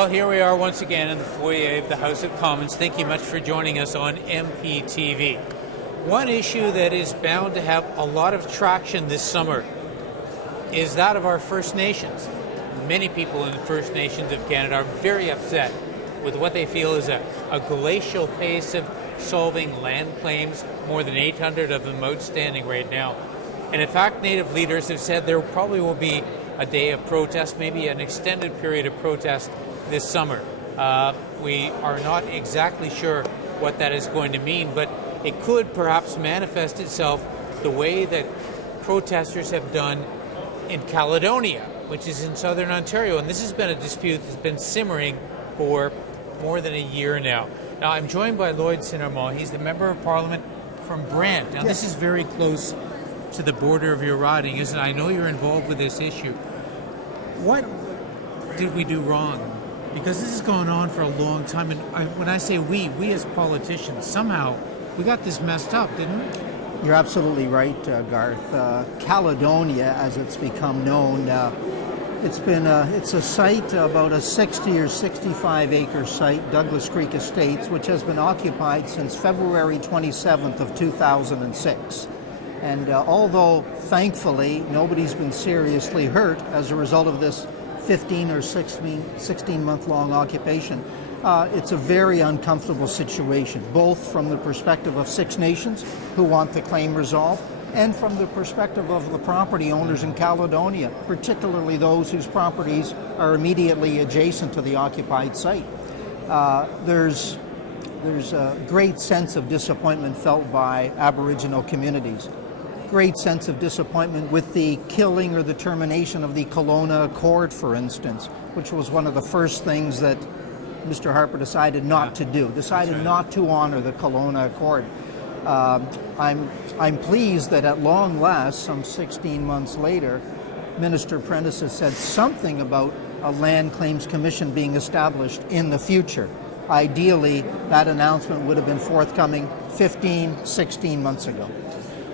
Well, here we are once again in the foyer of the House of Commons. Thank you much for joining us on MPtv. One issue that is bound to have a lot of traction this summer is that of our First Nations. Many people in the First Nations of Canada are very upset with what they feel is a glacial pace of solving land claims, more than 800 of them outstanding right now. And in fact, Native leaders have said there probably will be a day of protest, maybe an extended period of protest this summer. We are not exactly sure what that is going to mean, but it could perhaps manifest itself the way that protesters have done in Caledonia, which is in southern Ontario. And this has been a dispute that's been simmering for more than a year now. Now, I'm joined by Lloyd St. He's the Member of Parliament from Brant. Now, This is very close to the border of your riding, isn't it? I know you're involved with this issue. What did we do wrong? Because this has gone on for a long time, and when I say we as politicians, somehow we got this messed up, didn't we? You're absolutely right, Garth. Caledonia, as it's become known, it's a site, about a 60 or 65 acre site, Douglas Creek Estates, which has been occupied since February 27th of 2006. And although, thankfully, nobody's been seriously hurt as a result of this 15 or 16-month-long occupation, it's a very uncomfortable situation, both from the perspective of Six Nations who want the claim resolved, and from the perspective of the property owners in Caledonia, particularly those whose properties are immediately adjacent to the occupied site. There's a great sense of disappointment felt by Aboriginal communities. Great sense of disappointment with the killing or the termination of the Kelowna Accord, for instance, which was one of the first things that Mr. Harper decided not to do, not to honor the Kelowna Accord. I'm pleased that at long last, some 16 months later, Minister Prentice has said something about a land claims commission being established in the future. Ideally, that announcement would have been forthcoming 15, 16 months ago.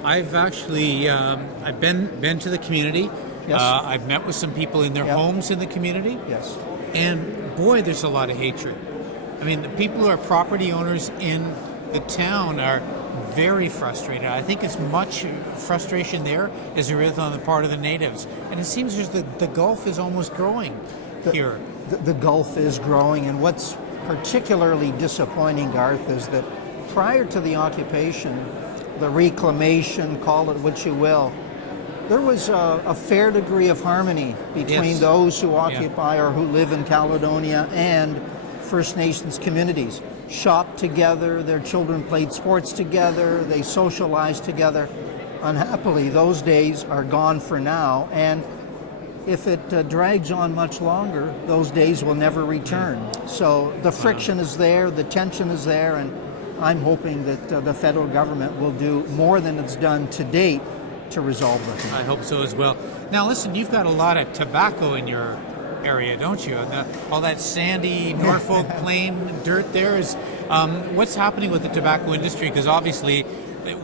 I've actually I've been to the community. Yes. I've met with some people in their homes in the community. Yes. And boy, there's a lot of hatred. I mean, the people who are property owners in the town are very frustrated. I think as much frustration there as there is on the part of the natives. And it seems the gulf is almost growing here. The gulf is growing, and what's particularly disappointing, Garth, is that prior to the occupation, the reclamation, call it what you will, there was a fair degree of harmony between those who occupy or who live in Caledonia and First Nations communities. Shopped together, their children played sports together, they socialized together. Unhappily, those days are gone for now, and if it drags on much longer, those days will never return. So the friction is there, the tension is there, and I'm hoping that the federal government will do more than it's done to date to resolve the thing. I hope so as well. Now listen, you've got a lot of tobacco in your area, don't you? All that sandy Norfolk plain dirt there is. What's happening with the tobacco industry? Because obviously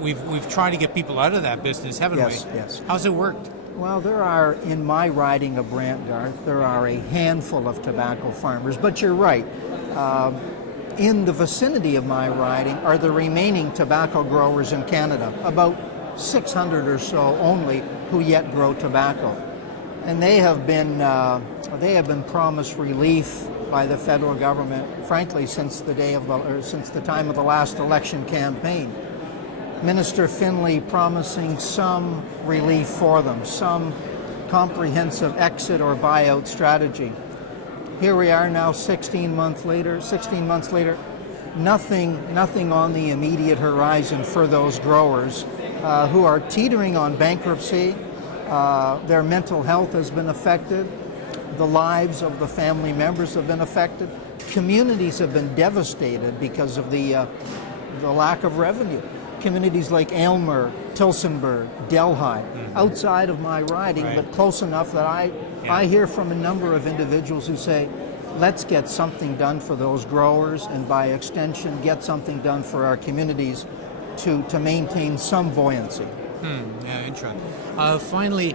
we've tried to get people out of that business, haven't we? Yes. How's it worked? Well, there are, in my riding of Brant, Garth, there are a handful of tobacco farmers, but you're right. In the vicinity of my riding are the remaining tobacco growers in Canada, about 600 or so only who yet grow tobacco. And they have been promised relief by the federal government, frankly, since the time of the last election campaign. Minister Finlay promising some relief for them, some comprehensive exit or buyout strategy. Here we are now 16 months later, nothing on the immediate horizon for those growers who are teetering on bankruptcy. Their mental health has been affected. The lives of the family members have been affected. Communities have been devastated because of the lack of revenue. Communities like Aylmer, Tillsonburg, Delhi, outside of my riding, but close enough that I hear from a number of individuals who say, let's get something done for those growers, and by extension, get something done for our communities to maintain some buoyancy. Yeah, interesting. Finally,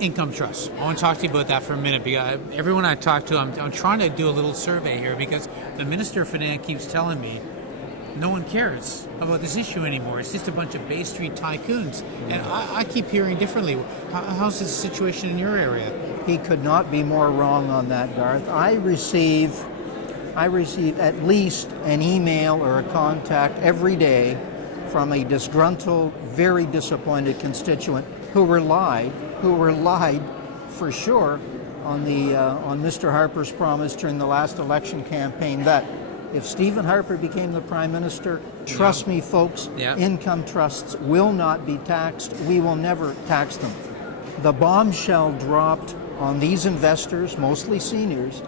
income trusts. I want to talk to you about that for a minute because everyone I talk to, I'm trying to do a little survey here because the Minister of Finance keeps telling me no one cares about this issue anymore. It's just a bunch of Bay Street tycoons. And I keep hearing differently. How's the situation in your area? He could not be more wrong on that, Garth. I receive at least an email or a contact every day from a disgruntled, very disappointed constituent who relied for sure on Mr. Harper's promise during the last election campaign that if Stephen Harper became the Prime Minister, trust me, folks, income trusts will not be taxed. We will never tax them. The bombshell dropped on these investors, mostly seniors.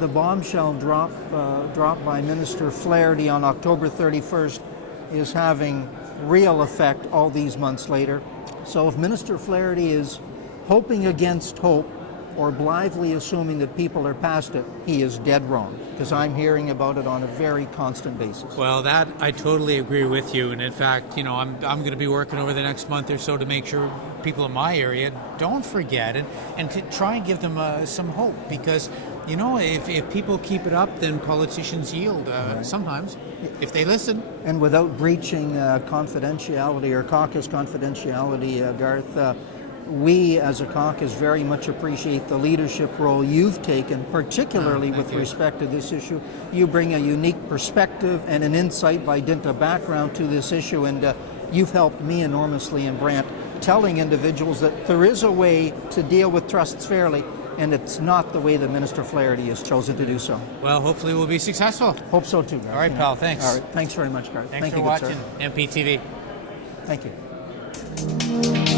The bombshell dropped by Minister Flaherty on October 31st is having real effect all these months later. So if Minister Flaherty is hoping against hope or blithely assuming that people are past it, he is dead wrong, because I'm hearing about it on a very constant basis. Well, that I totally agree with you, and in fact, I'm going to be working over the next month or so to make sure people in my area don't forget it and to try and give them some hope, because if people keep it up, then politicians yield sometimes if they listen. And without breaching confidentiality or caucus confidentiality, Garth, we as a caucus very much appreciate the leadership role you've taken, particularly with respect to this issue. You bring a unique perspective and an insight by dint of background to this issue, and you've helped me enormously in Brant, telling individuals that there is a way to deal with trusts fairly, and it's not the way that Minister Flaherty has chosen to do so. Well, hopefully we'll be successful. Hope so too, Garth. All right, pal, thanks. All right, thanks very much, Garth. Thanks Thank for you, watching MPtv. Thank you.